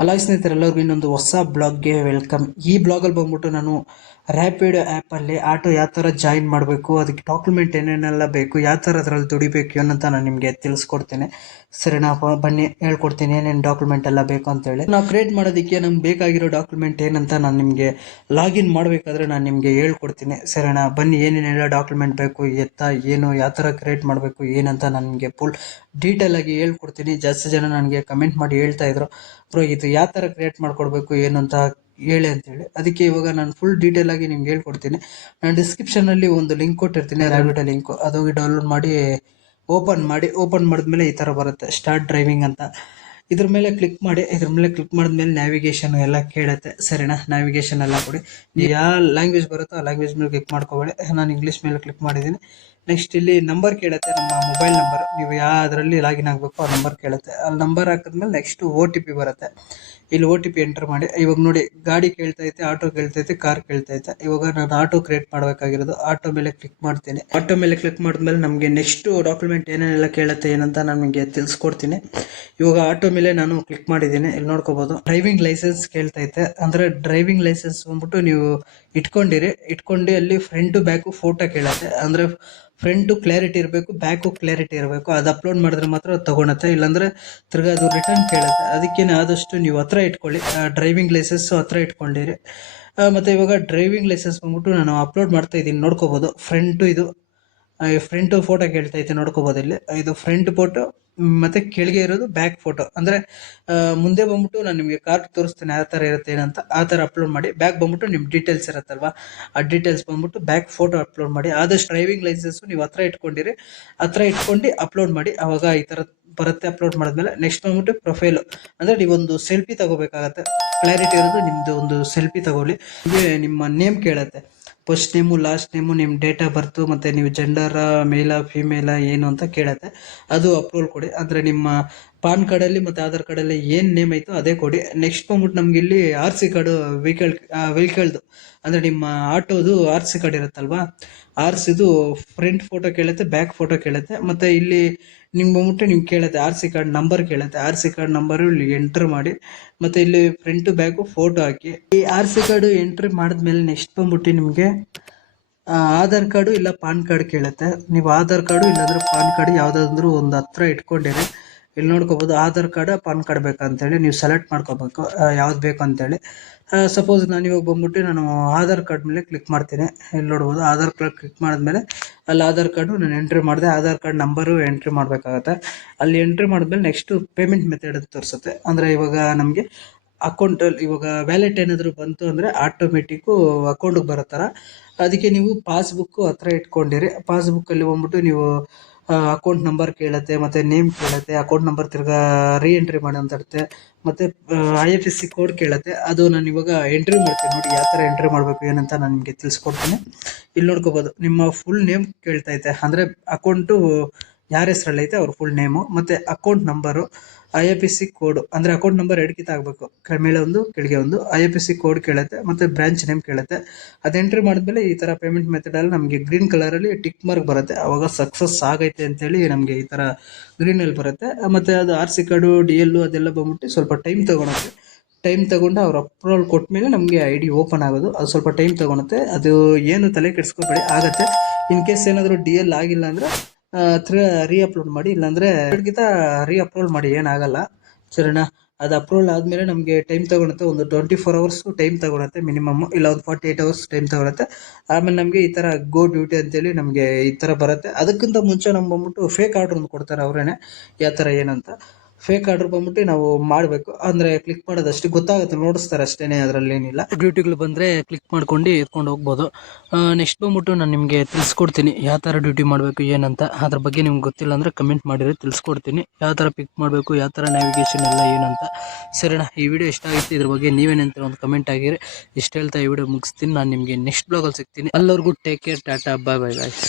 Hello ಸ್ನೇಹಿತರೆಲ್ಲರಿಗೂ ಇನ್ನೊಂದು ಹೊಸ ಬ್ಲಾಗ್ಗೆ welcome. ಈ ಬ್ಲಾಗಲ್ಲಿ ಬಂದ್ಬಿಟ್ಟು ನಾನು ರ್ಯಾಪಿಡ್ ಆ್ಯಪಲ್ಲಿ ಆಟೋ ಯಾವ ಥರ ಜಾಯಿನ್ ಮಾಡಬೇಕು, ಅದಕ್ಕೆ ಡಾಕ್ಯುಮೆಂಟ್ ಏನೇನೆಲ್ಲ ಬೇಕು, ಯಾವ ಥರ ಅದರಲ್ಲಿ ದುಡಿಬೇಕು ಅನ್ನೋಂತ ನಾನು ನಿಮಗೆ ತಿಳಿಸ್ಕೊಡ್ತೀನಿ. ಸರಿ, ನಾವು ಬನ್ನಿ ಹೇಳ್ಕೊಡ್ತೀನಿ ಏನೇನು ಡಾಕ್ಯುಮೆಂಟ್ ಎಲ್ಲ ಬೇಕು ಅಂತೇಳಿ. ನಾವು ಕ್ರಿಯೇಟ್ ಮಾಡೋದಕ್ಕೆ ನಮ್ಗೆ ಬೇಕಾಗಿರೋ ಡಾಕ್ಯುಮೆಂಟ್ ಏನಂತ ನಾನು ನಿಮಗೆ ಲಾಗಿನ್ ಮಾಡಬೇಕಾದ್ರೆ ನಾನು ನಿಮಗೆ ಹೇಳ್ಕೊಡ್ತೀನಿ. ಸರಿನಾ, ಬನ್ನಿ ಏನೇನೆಲ್ಲ ಡಾಕ್ಯುಮೆಂಟ್ ಬೇಕು, ಏನು ಯಾವ ಥರ ಕ್ರಿಯೇಟ್ ಮಾಡಬೇಕು ಏನಂತ ನಾನು ನಿಮಗೆ ಫುಲ್ ಡೀಟೇಲ್ ಆಗಿ ಹೇಳ್ಕೊಡ್ತೀನಿ. ಜಾಸ್ತಿ ಜನ ನನಗೆ ಕಮೆಂಟ್ ಮಾಡಿ ಹೇಳ್ತಾ ಇದ್ರು, ಬ್ರೋ ಇದು ಯಾವ ಥರ ಕ್ರಿಯೇಟ್ ಮಾಡ್ಕೊಡ್ಬೇಕು ಏನು ಅಂತ ಹೇಳಿ ಅಂತೇಳಿ. ಅದಕ್ಕೆ ಇವಾಗ ನಾನು ಫುಲ್ ಡೀಟೇಲ್ ಆಗಿ ನಿಮ್ಗೆ ಹೇಳ್ಕೊಡ್ತೀನಿ. ನಾನು ಡಿಸ್ಕ್ರಿಪ್ಷನಲ್ಲಿ ಒಂದು ಲಿಂಕ್ ಕೊಟ್ಟಿರ್ತೀನಿ, ರ್ಯಾಬಿಟ ಲಿಂಕು. ಅದು ಡೌನ್ಲೋಡ್ ಮಾಡಿ ಓಪನ್ ಮಾಡಿದ್ಮೇಲೆ ಈ ಥರ ಬರುತ್ತೆ, ಸ್ಟಾರ್ಟ್ ಡ್ರೈವಿಂಗ್ ಅಂತ. ಇದ್ರ ಮೇಲೆ ಕ್ಲಿಕ್ ಮಾಡಿ. ಇದ್ರ ಮೇಲೆ ಕ್ಲಿಕ್ ಮಾಡಿದ್ಮೇಲೆ ನ್ಯಾವಿಗೇಷನ್ ಎಲ್ಲ ಕೇಳುತ್ತೆ. ಸರಿನಾ, ನ್ಯಾವಿಗೇಷನ್ ಎಲ್ಲ ಕೊಡಿ. ನೀವು ಯಾವ ಲ್ಯಾಂಗ್ವೇಜ್ ಬರುತ್ತೋ ಆ ಲ್ಯಾಂಗ್ವೇಜ್ ಮೇಲೆ ಕ್ಲಿಕ್ ಮಾಡ್ಕೋಬೇಡಿ. ನಾನು ಇಂಗ್ಲೀಷ್ ಮೇಲೆ ಕ್ಲಿಕ್ ಮಾಡಿದ್ದೀನಿ. ನೆಕ್ಸ್ಟ್ ಇಲ್ಲಿ ನಂಬರ್ ಕೇಳುತ್ತೆ, ನಮ್ಮ ಮೊಬೈಲ್ ನಂಬರ್. ನೀವು ಯಾವುದರಲ್ಲಿ ಲಾಗಿನ್ ಆಗಬೇಕು ಆ ನಂಬರ್ ಕೇಳುತ್ತೆ. ಅಲ್ಲಿ ನಂಬರ್ ಹಾಕಿದ್ಮೇಲೆ ನೆಕ್ಸ್ಟ್ OTP ಬರುತ್ತೆ. ಇಲ್ಲಿ OTP ಎಂಟರ್ ಮಾಡಿ. ಇವಾಗ ನೋಡಿ, ಗಾಡಿ ಕೇಳ್ತೈತೆ, ಆಟೋ ಕೇಳ್ತೈತೆ, ಕಾರ್ ಕೇಳ್ತೈತೆ. ಇವಾಗ ನಾನು ಆಟೋ ಕ್ರಿಯೇಟ್ ಮಾಡಬೇಕಾಗಿರೋದು. ಆಟೋ ಮೇಲೆ ಕ್ಲಿಕ್ ಮಾಡ್ತೀನಿ. ಆಟೋ ಮೇಲೆ ಕ್ಲಿಕ್ ಮಾಡಿದ್ಮೇಲೆ ನಮಗೆ ನೆಕ್ಸ್ಟ್ ಡಾಕ್ಯುಮೆಂಟ್ ಏನೇನೆಲ್ಲ ಕೇಳುತ್ತೆ ಏನಂತ ನಿಮಗೆ ತಿಳಿಸ್ಕೊಡ್ತೀನಿ. ಇವಾಗ ಆಟೋ ಮೇಲೆ ನಾನು ಕ್ಲಿಕ್ ಮಾಡಿದ್ದೀನಿ. ಇಲ್ಲಿ ನೋಡ್ಕೋಬಹುದು, ಡ್ರೈವಿಂಗ್ ಲೈಸೆನ್ಸ್ ಕೇಳ್ತೈತೆ. ಅಂದ್ರೆ ಡ್ರೈವಿಂಗ್ ಲೈಸೆನ್ಸ್ ಬಂದ್ಬಿಟ್ಟು ನೀವು ಇಟ್ಕೊಂಡು ಅಲ್ಲಿ ಫ್ರಂಟ್ ಬ್ಯಾಕ್ ಫೋಟೋ ಕೇಳುತ್ತೆ. ಅಂದ್ರೆ ಫ್ರಂಟ್ ಕ್ಲಾರಿಟಿ ಇರಬೇಕು, ಬ್ಯಾಕು ಕ್ಲಾರಿಟಿ ಇರಬೇಕು. ಅದು ಅಪ್ಲೋಡ್ ಮಾಡಿದ್ರೆ ಮಾತ್ರ ಅದು ತಗೊಳತ್ತೆ, ಇಲ್ಲಾಂದ್ರೆ ತಿರ್ಗಾ ಅದು ರಿಟರ್ನ್ ಕೇಳುತ್ತೆ. ಅದಕ್ಕೇನೆ ಆದಷ್ಟು ನೀವು ಹತ್ರ ಇಟ್ಕೊಳ್ಳಿ, ಡ್ರೈವಿಂಗ್ ಲೈಸೆನ್ಸ್ ಹತ್ರ ಇಟ್ಕೊಂಡಿರಿ. ಮತ್ತೆ ಇವಾಗ ಡ್ರೈವಿಂಗ್ ಲೈಸೆನ್ಸ್ ಬಂದ್ಬಿಟ್ಟು ನಾನು ಅಪ್ಲೋಡ್ ಮಾಡ್ತಾ ಇದ್ದೀನಿ. ನೋಡ್ಕೋಬಹುದು, ಫ್ರಂಟ್ ಫೋಟೋ ಕೇಳ್ತೈತೆ, ನೋಡ್ಕೋಬಹುದು ಇಲ್ಲಿ. ಇದು ಫ್ರಂಟ್ ಫೋಟೋ, ಮತ್ತೆ ಕೆಳಗೆ ಇರೋದು ಬ್ಯಾಕ್ ಫೋಟೋ. ಅಂದ್ರೆ ಮುಂದೆ ಬಂದ್ಬಿಟ್ಟು ನಾನು ನಿಮಗೆ ಕಾರ್ ತೋರಿಸ್ತೇನೆ ಯಾವ ಥರ ಇರುತ್ತೆ ಏನಂತ, ಆ ಥರ ಅಪ್ಲೋಡ್ ಮಾಡಿ. ಬ್ಯಾಕ್ ಬಂದ್ಬಿಟ್ಟು ನಿಮ್ಮ ಡೀಟೇಲ್ಸ್ ಇರುತ್ತಲ್ವಾ, ಆ ಡೀಟೇಲ್ಸ್ ಬಂದ್ಬಿಟ್ಟು ಬ್ಯಾಕ್ ಫೋಟೋ ಅಪ್ಲೋಡ್ ಮಾಡಿ. ಆದಷ್ಟು ಡ್ರೈವಿಂಗ್ ಲೈಸೆನ್ಸ್ ನೀವು ಹತ್ರ ಇಟ್ಕೊಂಡಿರಿ, ಹತ್ರ ಇಟ್ಕೊಂಡು ಅಪ್ಲೋಡ್ ಮಾಡಿ. ಅವಾಗ ಈ ಥರ ಬರುತ್ತೆ. ಅಪ್ಲೋಡ್ ಮಾಡಿದ್ಮೇಲೆ ನೆಕ್ಸ್ಟ್ ಬಂದ್ಬಿಟ್ಟು ಪ್ರೊಫೈಲು. ಅಂದರೆ ನೀವೊಂದು ಸೆಲ್ಫಿ ತಗೋಬೇಕಾಗತ್ತೆ. ಕ್ಲಾರಿಟಿ ಇರೋದು ನಿಮ್ಮದು ಒಂದು ಸೆಲ್ಫಿ ತಗೊಳ್ಳಿ. ನಿಮ್ಮ ನೇಮ್ ಕೇಳುತ್ತೆ, ಫಸ್ಟ್ ನೇಮು, ಲಾಸ್ಟ್ ನೇಮು, ನಿಮ್ಮ ಡೇಟ್ ಆಫ್ ಬರ್ತು, ಮತ್ತು ನೀವು ಜೆಂಡರ ಮೇಲ ಫಿಮೇಲ ಏನು ಅಂತ ಕೇಳುತ್ತೆ. ಅದು ಅಪ್ಲೋಡ್ ಕೊಡಿ. ಅಂದರೆ ನಿಮ್ಮ ಪಾನ್ ಕಾರ್ಡಲ್ಲಿ ಮತ್ತು ಆಧಾರ್ ಕಾರ್ಡಲ್ಲಿ ಏನು ನೇಮ್ ಐತೋ ಅದೇ ಕೊಡಿ. ನೆಕ್ಸ್ಟ್ ಬಂದ್ಬಿಟ್ಟು ನಮ್ಗೆ ಇಲ್ಲಿ RC ಕಾರ್ಡು, ವೆಹಿಕಲ್ದು ಅಂದರೆ ನಿಮ್ಮ ಆಟೋದು RC ಕಾರ್ಡ್ ಇರುತ್ತಲ್ವಾ, ಆರ್ಸಿದು ಫ್ರಂಟ್ ಫೋಟೋ ಕೇಳುತ್ತೆ, ಬ್ಯಾಕ್ ಫೋಟೋ ಕೇಳುತ್ತೆ. ಮತ್ತು ಇಲ್ಲಿ ನಿಮ್ಗೆ ಬಂದ್ಬಿಟ್ಟು ನಿಮ್ಗೆ ಕೇಳುತ್ತೆ RC ಕಾರ್ಡ್ ನಂಬರ್ ಕೇಳುತ್ತೆ. RC ಕಾರ್ಡ್ ನಂಬರು ಇಲ್ಲಿ ಎಂಟ್ರ್ ಮಾಡಿ. ಮತ್ತು ಇಲ್ಲಿ ಫ್ರಂಟ್ ಬ್ಯಾಕು ಫೋಟೋ ಹಾಕಿ. ಈ RC ಕಾರ್ಡು ಎಂಟ್ರಿ ಮಾಡಿದ್ಮೇಲೆ ನೆಕ್ಸ್ಟ್ ಬಂದ್ಬಿಟ್ಟು ನಿಮಗೆ ಆಧಾರ್ ಕಾರ್ಡು ಇಲ್ಲ ಪಾನ್ ಕಾರ್ಡ್ ಕೇಳುತ್ತೆ. ನೀವು ಆಧಾರ್ ಕಾರ್ಡು ಇಲ್ಲಾಂದ್ರೆ ಪಾನ್ ಕಾರ್ಡ್ ಯಾವುದಾದ್ರೂ ಒಂದು ಹತ್ರ ಇಟ್ಕೊಂಡಿರಿ. ಇಲ್ಲಿ ನೋಡ್ಕೋಬಹುದು, ಆಧಾರ್ ಕಾರ್ಡ್, ಪಾನ್ ಕಾರ್ಡ್ ಬೇಕಂತೇಳಿ ನೀವು ಸೆಲೆಕ್ಟ್ ಮಾಡ್ಕೋಬೇಕು ಯಾವ್ದು ಬೇಕು ಅಂತೇಳಿ. ಸಪೋಸ್ ನಾನು ಇವಾಗ ಬಂದ್ಬಿಟ್ಟು ನಾನು ಆಧಾರ್ ಕಾರ್ಡ್ ಮೇಲೆ ಕ್ಲಿಕ್ ಮಾಡ್ತೀನಿ. ಇಲ್ಲಿ ನೋಡ್ಬೋದು, ಆಧಾರ್ ಕಾರ್ಡ್ ಕ್ಲಿಕ್ ಮಾಡಿದ್ಮೇಲೆ ಅಲ್ಲಿ ಆಧಾರ್ ಕಾರ್ಡು ನಾನು ಎಂಟ್ರಿ ಮಾಡಿದೆ. ಆಧಾರ್ ಕಾರ್ಡ್ ನಂಬರು ಎಂಟ್ರಿ ಮಾಡಬೇಕಾಗತ್ತೆ. ಅಲ್ಲಿ ಎಂಟ್ರಿ ಮಾಡಿದ್ಮೇಲೆ ನೆಕ್ಸ್ಟ್ ಪೇಮೆಂಟ್ ಮೆಥಡ್ ಅಂತ ತೋರಿಸುತ್ತೆ. ಅಂದರೆ ಇವಾಗ ನಮಗೆ ಅಕೌಂಟಲ್ಲಿ ಇವಾಗ ವ್ಯಾಲೆಟ್ ಏನಾದರೂ ಬಂತು ಅಂದರೆ ಆಟೋಮೆಟಿಕ್ಕು ಅಕೌಂಟಿಗೆ ಬರೋ. ಅದಕ್ಕೆ ನೀವು ಪಾಸ್ಬುಕ್ಕು ಹತ್ರ ಇಟ್ಕೊಂಡಿರಿ. ಪಾಸ್ಬುಕ್ಕಲ್ಲಿ ಬಂದ್ಬಿಟ್ಟು ನೀವು ಅಕೌಂಟ್ ನಂಬರ್ ಕೇಳುತ್ತೆ, ಮತ್ತು ನೇಮ್ ಕೇಳುತ್ತೆ. ಅಕೌಂಟ್ ನಂಬರ್ ತಿರ್ಗಾ ಎಂಟ್ರಿ ಮಾಡಿ ಅಂತ ಇರುತ್ತೆ. ಮತ್ತು IFSC ಕೋಡ್ ಕೇಳುತ್ತೆ. ಅದು ನಾನು ಇವಾಗ ಎಂಟ್ರಿ ಮಾಡ್ತೀನಿ. ನೋಡಿ ಯಾವ ಥರ ಎಂಟ್ರಿ ಮಾಡಬೇಕು ಏನಂತ ನಾನು ನಿಮಗೆ ತಿಳಿಸ್ಕೊಡ್ತೀನಿ. ಇಲ್ಲಿ ನೋಡ್ಕೋಬೋದು, ನಿಮ್ಮ ಫುಲ್ ನೇಮ್ ಕೇಳ್ತೈತೆ. ಅಂದರೆ ಅಕೌಂಟು ಯಾರ ಹೆಸರಲ್ಲಿ ಐತೆ ಅವ್ರ ಫುಲ್ ನೇಮು, ಮತ್ತು ಅಕೌಂಟ್ ನಂಬರು, IFSC ಕೋಡು. ಅಂದರೆ ಅಕೌಂಟ್ ನಂಬರ್ ಎರಡು ಆಗಬೇಕು, ಮೇಲೆ ಒಂದು ಕೆಳಗೆ ಒಂದು. IFSC ಕೋಡ್ ಕೇಳುತ್ತೆ, ಮತ್ತು ಬ್ರಾಂಚ್ ನೇಮ್ ಕೇಳುತ್ತೆ. ಅದು ಎಂಟ್ರಿ ಮಾಡಿದ್ಮೇಲೆ ಈ ಥರ ಪೇಮೆಂಟ್ ಮೆಥಡಲ್ಲಿ ನಮಗೆ ಗ್ರೀನ್ ಕಲರಲ್ಲಿ ಟಿಕ್ ಮಾರ್ಕ್ ಬರುತ್ತೆ. ಅವಾಗ ಸಕ್ಸಸ್ ಆಗೈತೆ ಅಂತೇಳಿ ನಮಗೆ ಈ ಥರ ಗ್ರೀನಲ್ಲಿ ಬರುತ್ತೆ. ಮತ್ತು ಅದು RC ಕಾರ್ಡು, DL ಅದೆಲ್ಲ ಬಂದ್ಬಿಟ್ಟು ಸ್ವಲ್ಪ ಟೈಮ್ ತೊಗೊಳುತ್ತೆ. ಟೈಮ್ ತೊಗೊಂಡು ಅವ್ರು ಅಪ್ರೂವಲ್ ಕೊಟ್ಟ ಮೇಲೆ ನಮಗೆ ID ಓಪನ್ ಆಗೋದು. ಅದು ಸ್ವಲ್ಪ ಟೈಮ್ ತೊಗೊಳುತ್ತೆ. ಅದು ಏನು ತಲೆ ಕೆಡಿಸ್ಕೋಬೇಡಿ, ಆಗುತ್ತೆ. ಇನ್ ಕೇಸ್ ಏನಾದರೂ DL ಆಗಿಲ್ಲ ಅಂದರೆ ಅಪ್ಲೋಡ್ ಮಾಡಿ, ಇಲ್ಲಾಂದರೆ ಅಪ್ರೂವಲ್ ಮಾಡಿ, ಏನಾಗಲ್ಲ. ಸರಿನಾ, ಅದು ಅಪ್ರೂವಲ್ ಆದಮೇಲೆ ನಮಗೆ ಟೈಮ್ ತೊಗೊಳುತ್ತೆ. ಒಂದು 24 hours ಟೈಮ್ ತೊಗೊಳುತ್ತೆ ಮಿನಿಮಮ್, ಇಲ್ಲ ಒಂದು 48 hours ಟೈಮ್ ತೊಗೊಳುತ್ತೆ. ಆಮೇಲೆ ನಮಗೆ ಈ ಥರ ಗೋ ಡ್ಯೂಟಿ ಅಂತೇಳಿ ನಮಗೆ ಈ ಥರ ಬರುತ್ತೆ. ಅದಕ್ಕಿಂತ ಮುಂಚೆ ನಮ್ಗೆ ಬಂದ್ಬಿಟ್ಟು ಫೇಕ್ ಆರ್ಡ್ರ್ ಒಂದು ಕೊಡ್ತಾರೆ ಅವರೇನೆ, ಯಾವ ಥರ ಏನಂತ. ಫೇಕ್ ಆರ್ಡರ್ ಬಂದ್ಬಿಟ್ಟು ನಾವು ಮಾಡಬೇಕು. ಅಂದರೆ ಕ್ಲಿಕ್ ಮಾಡೋದಷ್ಟೇ ಗೊತ್ತಾಗುತ್ತೆ, ನೋಡಿಸ್ತಾರೆ ಅಷ್ಟೇ, ಅದರಲ್ಲಿ ಏನಿಲ್ಲ. ಡ್ಯೂಟಿಗಳು ಬಂದರೆ ಕ್ಲಿಕ್ ಮಾಡ್ಕೊಂಡು ಎತ್ಕೊಂಡು ಹೋಗ್ಬೋದು. ನೆಕ್ಸ್ಟ್ ಬಂದ್ಬಿಟ್ಟು ನಾನು ನಿಮಗೆ ತಿಳಿಸ್ಕೊಡ್ತೀನಿ ಯಾವ ಥರ ಡ್ಯೂಟಿ ಮಾಡಬೇಕು ಏನಂತ. ಅದ್ರ ಬಗ್ಗೆ ನಿಮ್ಗೆ ಗೊತ್ತಿಲ್ಲ ಅಂದರೆ ಕಮೆಂಟ್ ಮಾಡಿರಿ, ತಿಳಿಸ್ಕೊಡ್ತೀನಿ ಯಾವ ಥರ ಪಿಕ್ ಮಾಡಬೇಕು, ಯಾವ ಥರ ನ್ಯಾವಿಗೇಷನ್ ಎಲ್ಲ ಏನಂತ. ಸರಿನಾ, ಈ ವಿಡಿಯೋ ಇಷ್ಟ ಆಗಿತ್ತು, ಇದ್ರ ಬಗ್ಗೆ ನೀವೇನಂತ ಒಂದು ಕಮೆಂಟ್ ಆಗಿರಿ. ಇಷ್ಟು ಹೇಳ್ತಾ ಈ ವಿಡಿಯೋ ಮುಗಿಸ್ತೀನಿ. ನಾನು ನಿಮಗೆ ನೆಕ್ಸ್ಟ್ ಬ್ಲಾಗಲ್ಲಿ ಸಿಗ್ತೀನಿ. ಎಲ್ಲರಿಗೂ ಟೇಕ್ ಕೇರ್, ಟಾಟಾ, ಬಾಯ್ ಬಾಯ್ ಗಾಯ್ಸ್.